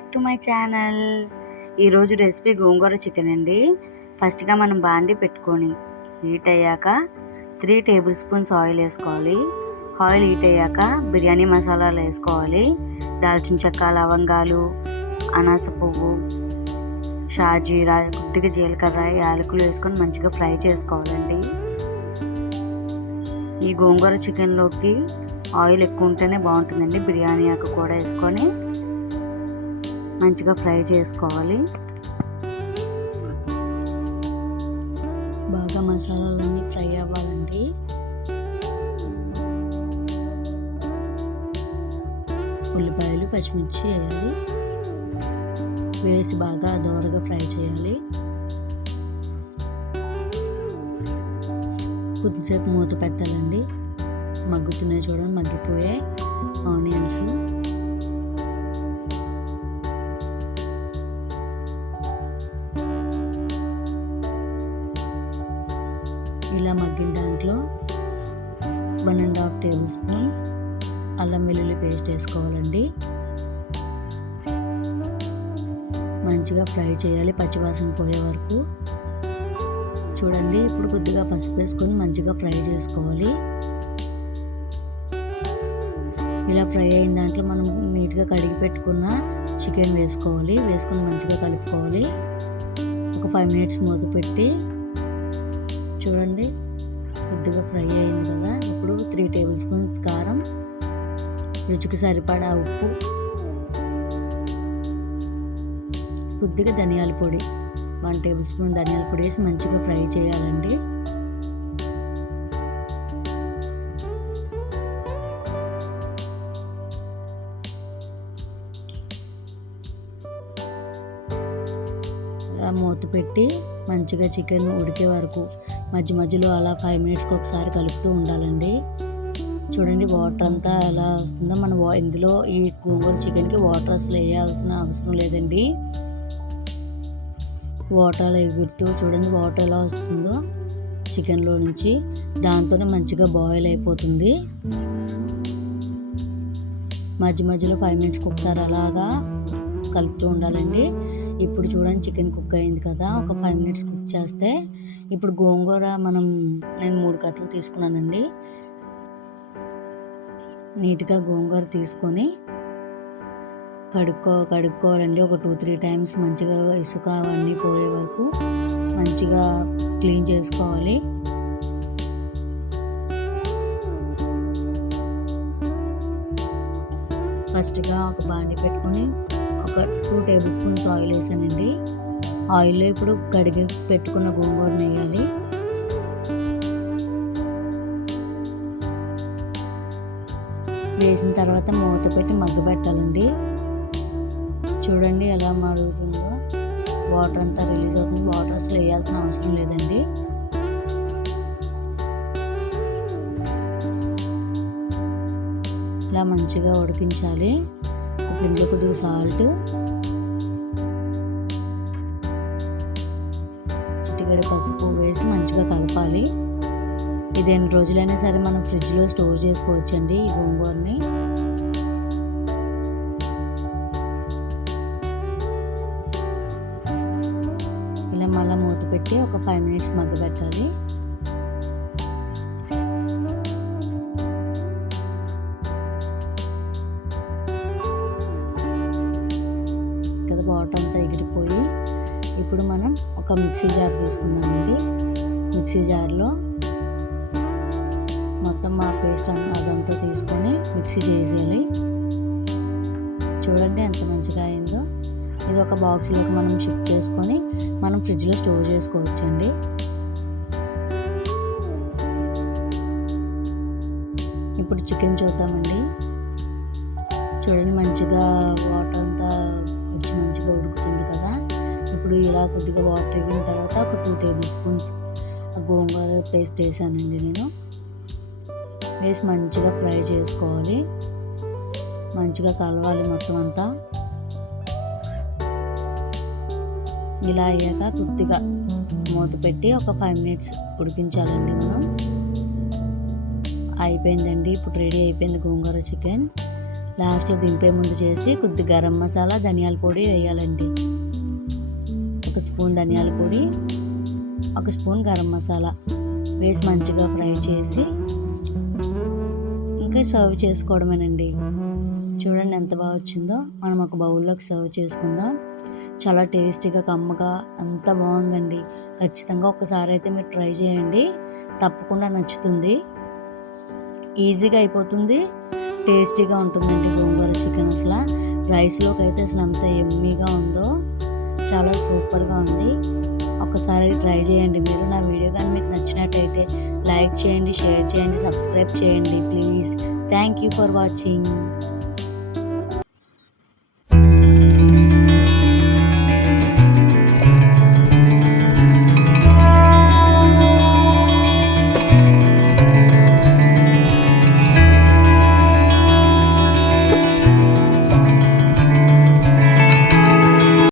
Back to my channel. ఈరోజు recipe గోంగూర chicken అండి. ఫస్ట్గా మనం బాండి పెట్టుకొని హీట్ అయ్యాక 3 టేబుల్ స్పూన్స్ ఆయిల్ వేసుకోవాలి. ఆయిల్ హీట్ అయ్యాక బిర్యానీ మసాలాలు వేసుకోవాలి. దాల్చిన చెక్క, లవంగాలు, అనాస పువ్వు, షాజీరా, కొద్దిగా జీలకర్ర, యాలకులు వేసుకొని మంచిగా ఫ్రై చేసుకోవాలండి. ఈ గోంగూర చికెన్లోకి ఆయిల్ ఎక్కువ ఉంటేనే బాగుంటుందండి. బిర్యానీ ఆకు కూడా వేసుకొని మంచిగా ఫ్రై చేసుకోవాలి. బాగా మసాలాలన్నీ ఫ్రై అవ్వాలండి. ఉల్లిపాయలు, పచ్చిమిర్చి వేయాలి. వేసి బాగా దోరగా ఫ్రై చేయాలి. కొద్దిసేపు మూత పెట్టాలండి. మగ్గుతున్నాయి చూడండి, మగ్గిపోయాయి ఆనియన్స్. ఇలా మగ్గిన దాంట్లో 1.5 టేబుల్ స్పూన్ అల్లం వెల్లుల్లి పేస్ట్ వేసుకోవాలండి. మంచిగా ఫ్రై చేయాలి పచ్చివాసన పోయే వరకు. చూడండి, ఇప్పుడు కొద్దిగా పసుపు వేసుకొని మంచిగా ఫ్రై చేసుకోవాలి. ఇలా ఫ్రై అయిన దాంట్లో మనం నీట్గా కడిగి పెట్టుకున్న చికెన్ వేసుకోవాలి. వేసుకొని మంచిగా కలుపుకోవాలి. ఒక 5 మినిట్స్ మూత పెట్టి చూడండి, కొద్దిగా ఫ్రై అయింది కదా. ఇప్పుడు 3 టేబుల్ స్పూన్స్ కారం, రుచికి సరిపడా ఉప్పు, కొద్దిగా ధనియాల పొడి, 1 టేబుల్ స్పూన్ ధనియాల పొడి వేసి మంచిగా ఫ్రై చేయాలండి. మూత పెట్టి మంచిగా చికెన్ ఉడికే వరకు మధ్య మధ్యలో అలా 5 మినిట్స్కి ఒకసారి కలుపుతూ ఉండాలండి. చూడండి, వాటర్ అంతా ఎలా వస్తుందో. మన ఇందులో ఈ గోంగూర చికెన్కి వాటర్ అసలు వేయాల్సిన అవసరం లేదండి. వాటర్ అలా ఎగురుతూ చూడండి, వాటర్ ఎలా వస్తుందో చికెన్లో నుంచి. దాంతోనే మంచిగా బాయిల్ అయిపోతుంది. మధ్య మధ్యలో 5 మినిట్స్కి ఒకసారి అలాగా కలుపుతూ ఉండాలండి. ఇప్పుడు చూడండి, చికెన్ కుక్ అయింది కదా. ఒక 5 మినిట్స్ కుక్ చేస్తే ఇప్పుడు గోంగూర నేను 3 కట్టలు తీసుకున్నానండి. నీట్గా గోంగూర తీసుకొని కడుక్కోవాలండి. ఒక 2-3 టైమ్స్ మంచిగా ఇసుక అవన్నీ పోయే వరకు మంచిగా క్లీన్ చేసుకోవాలి. ఫస్ట్గా ఒక బాండి పెట్టుకొని ఒక 2 టేబుల్ స్పూన్స్ ఆయిల్ వేసానండి. ఆయిల్లో ఇప్పుడు కడిగి పెట్టుకున్న గోంగూరను వేయాలి. వేసిన తర్వాత మూత పెట్టి మగ్గబెట్టాలండి. చూడండి ఎలా మరుగుతుందో, వాటర్ అంతా రిలీజ్ అవుతుంది. వాటర్ అసలు వేయాల్సిన అవసరం లేదండి. ఇలా మంచిగా ఉడికించాలి. ఇప్పుడు ఇందులో కొద్దిగా సాల్ట్, చిటికెడు పసుపు వేసి మంచిగా కలపాలి. ఇది ఎన్ని రోజులైనా సరే మనం ఫ్రిడ్జ్లో స్టోర్ చేసుకోవచ్చండి ఈ గోంగూరని. ఇలా మళ్ళీ మూత పెట్టి ఒక 5 మినిట్స్ మగ్గబెట్టాలి. వాటర్ అంతా ఎగిరిపోయి ఇప్పుడు మనం ఒక మిక్సీ జార్ తీసుకుందామండి. మిక్సీ జార్లో మొత్తం ఆ పేస్ట్ అదంతా తీసుకొని మిక్సీ చేసేయాలి. చూడండి ఎంత మంచిగా అయిందో. ఇది ఒక బాక్స్లోకి మనం షిఫ్ట్ చేసుకొని మనం ఫ్రిడ్జ్లో స్టోర్ చేసుకోవచ్చండి. ఇప్పుడు చికెన్ చూద్దామండి. చూడండి, మంచిగా వాటర్ అంతా వచ్చి మంచిగా ఉడుకుతుంది కదా. ఇప్పుడు ఇలా కొద్దిగా వాటర్ ఎగిన తర్వాత ఒక 2 టేబుల్ స్పూన్స్ గోంగూర పేస్ట్ వేసానండి నేను. వేసి మంచిగా ఫ్రై చేసుకోవాలి. మంచిగా కలవాలి మొత్తం అంతా. ఇలా అయ్యాక కొద్దిగా మూత పెట్టి ఒక 5 మినిట్స్ ఉడికించాలండి మనం. అయిపోయిందండి. ఇప్పుడు రెడీ అయిపోయింది గోంగూర చికెన్. లాస్ట్లో దింపే ముందు చేసి కొద్ది గరం మసాలా ధనియాల పొడి వేయాలండి. 1 స్పూన్ ధనియాల పొడి, 1 స్పూన్ గరం మసాలా వేసి మంచిగా ఫ్రై చేసి ఇంకా సర్వ్ చేసుకోవడమేనండి. చూడండి ఎంత బాగా వచ్చిందో. మనం ఒక బౌల్లోకి సర్వ్ చేసుకుందాం. చాలా టేస్టీగా కమ్మగా అంత బాగుందండి. ఖచ్చితంగా ఒకసారి అయితే మీరు ట్రై చేయండి, తప్పకుండా నచ్చుతుంది. ఈజీగా అయిపోతుంది, టేస్టీగా ఉంటుందండి గోంగూర చికెన్. అసలు రైస్లోకి అయితే అసలు అంత ఎమ్మీగా ఉందో, చాలా సూపర్గా ఉంది. ఒక్కసారి ట్రై చేయండి మీరు. నా వీడియో కానీ మీకు నచ్చినట్టయితే లైక్ చేయండి, షేర్ చేయండి, సబ్స్క్రైబ్ చేయండి please. Thank you for watching.